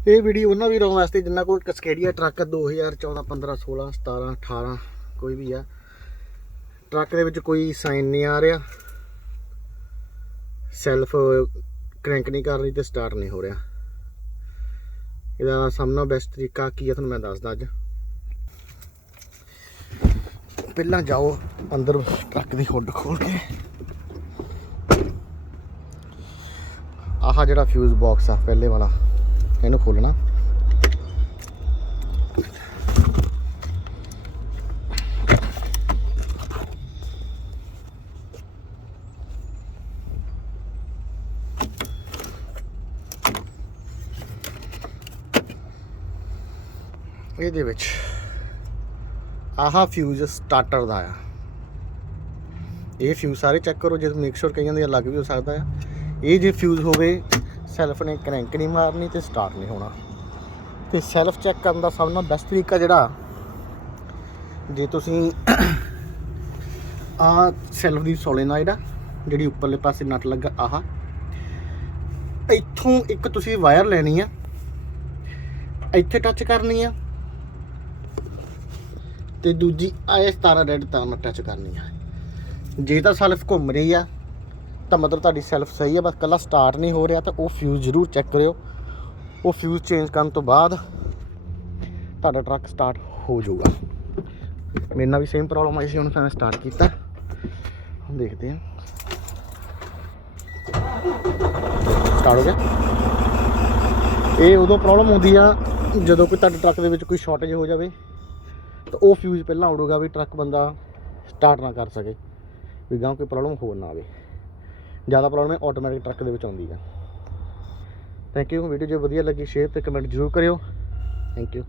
ਇਹ ਵੀਡੀਓ ਉਹਨਾਂ ਵੀਰਾਂ ਵਾਸਤੇ ਜਿਨ੍ਹਾਂ ਕੋਲ ਕਸਕੇਡੀਆ ਟਰੱਕ 2014 15 16 17 18 ਕੋਈ ਵੀ ਆ, ਟਰੱਕ ਦੇ ਵਿੱਚ ਕੋਈ ਸਾਈਨ ਨਹੀਂ ਆ ਰਿਹਾ, ਸੈਲਫ ਕ੍ਰੈਂਕ ਨਹੀਂ ਕਰ ਰਹੀ ਤੇ ਸਟਾਰਟ ਨਹੀਂ ਹੋ ਰਿਹਾ। ਇਹਦਾ ਸਭ ਨਾਲੋਂ ਬੈਸਟ ਤਰੀਕਾ ਕੀ ਹੈ ਤੁਹਾਨੂੰ ਮੈਂ ਦੱਸਦਾ। ਅੱਜ ਪਹਿਲਾਂ ਜਾਓ ਅੰਦਰ ਟਰੱਕ ਦੀ ਹੁੱਡ ਖੋਲ ਕੇ, ਆਹ ਜਿਹੜਾ ਫਿਊਜ਼ ਬਾਕਸ ਆ ਪਹਿਲੇ ਵਾਲਾ, ਇਹਨੂੰ ਖੋਲਣਾ। ਇਹਦੇ ਵਿੱਚ ਆਹ ਫਿਊਜ਼ ਸਟਾਰਟਰ ਦਾ ਆ। ਇਹ ਫਿਊਜ਼ ਸਾਰੇ ਚੈੱਕ ਕਰੋ, ਜੇ ਮੇਕ ਸ਼ੋਰ ਕਈਆਂ ਦੇ ਅਲੱਗ ਵੀ ਹੋ ਸਕਦਾ ਆ। ਇਹ ਜੇ ਫਿਊਜ਼ ਹੋਵੇ, ਸੈਲਫ ਨੇ ਕਰੰਕ ਨਹੀਂ ਮਾਰਨੀ ਤੇ ਸਟਾਰਟ ਨਹੀਂ ਹੋਣਾ। ਤੇ ਸੈਲਫ ਚੈੱਕ ਕਰਨ ਦਾ ਸਭ ਨਾਲੋਂ ਬੈਸਟ ਤਰੀਕਾ ਜਿਹੜਾ, ਜੇ ਤੁਸੀਂ ਆਹ ਸੈਲਫ ਦੀ ਸੋਲੇਨਾਇਡ ਆ ਜਿਹੜੀ ਉੱਪਰਲੇ ਪਾਸੇ ਨਟ ਲੱਗਾ, ਆਹ ਇੱਥੋਂ ਇੱਕ ਤੁਸੀਂ ਵਾਇਰ ਲੈਣੀ ਆ, ਇੱਥੇ ਟੱਚ ਕਰਨੀ ਆ ਤੇ ਦੂਜੀ ਆਏ 17 ਰੈਡ ਤਾਰ ਨਾਲ ਟੱਚ ਕਰਨੀ ਆ। ਜੇ ਤਾਂ ਸੈਲਫ ਘੁੰਮ ਰਹੀ ਆ ਤਾਂ ਮਤਲਬ ਤੁਹਾਡੀ ਸੈਲਫ ਸਹੀ ਆ, ਬਸ ਇਕੱਲਾ ਸਟਾਰਟ ਨਹੀਂ ਹੋ ਰਿਹਾ ਤਾਂ ਉਹ ਫਿਊਜ਼ ਜ਼ਰੂਰ ਚੈੱਕ ਕਰਿਓ। ਉਹ ਫਿਊਜ਼ ਚੇਂਜ ਕਰਨ ਤੋਂ ਬਾਅਦ ਤੁਹਾਡਾ ਟਰੱਕ ਸਟਾਰਟ ਹੋ ਜਾਊਗਾ। ਮੇਰੇ ਨਾਲ ਵੀ ਸੇਮ ਪ੍ਰੋਬਲਮ ਆਈ ਸੀ, ਹੁਣ ਮੈਂ ਸਟਾਰਟ ਕੀਤਾ, ਹੁਣ ਦੇਖਦੇ ਹਾਂ ਸਟਾਰਟ ਹੋ ਗਿਆ। ਇਹ ਉਦੋਂ ਪ੍ਰੋਬਲਮ ਹੁੰਦੀ ਆ ਜਦੋਂ ਕੋਈ ਤੁਹਾਡੇ ਟਰੱਕ ਦੇ ਵਿੱਚ ਕੋਈ ਸ਼ਾਰਟੇਜ ਹੋ ਜਾਵੇ ਤਾਂ ਉਹ ਫਿਊਜ਼ ਪਹਿਲਾਂ ਉਡੂਗਾ ਵੀ ਟਰੱਕ ਬੰਦਾ ਸਟਾਰਟ ਨਾ ਕਰ ਸਕੇ, ਵੀ ਗਾਂ ਕੋਈ ਪ੍ਰੋਬਲਮ ਹੋਰ ਨਾ ਆਵੇ। ਜ਼ਿਆਦਾ ਪ੍ਰੋਬਲਮ ਇਹ ਆਟੋਮੈਟਿਕ ਟਰੱਕ ਦੇ ਵਿੱਚ ਆਉਂਦੀ ਹੈ। Thank you. ਵੀਡੀਓ ਜੇ ਵਧੀਆ ਲੱਗੀ ਸ਼ੇਅਰ ਤੇ ਕਮੈਂਟ ਜ਼ਰੂਰ ਕਰਿਓ। Thank you.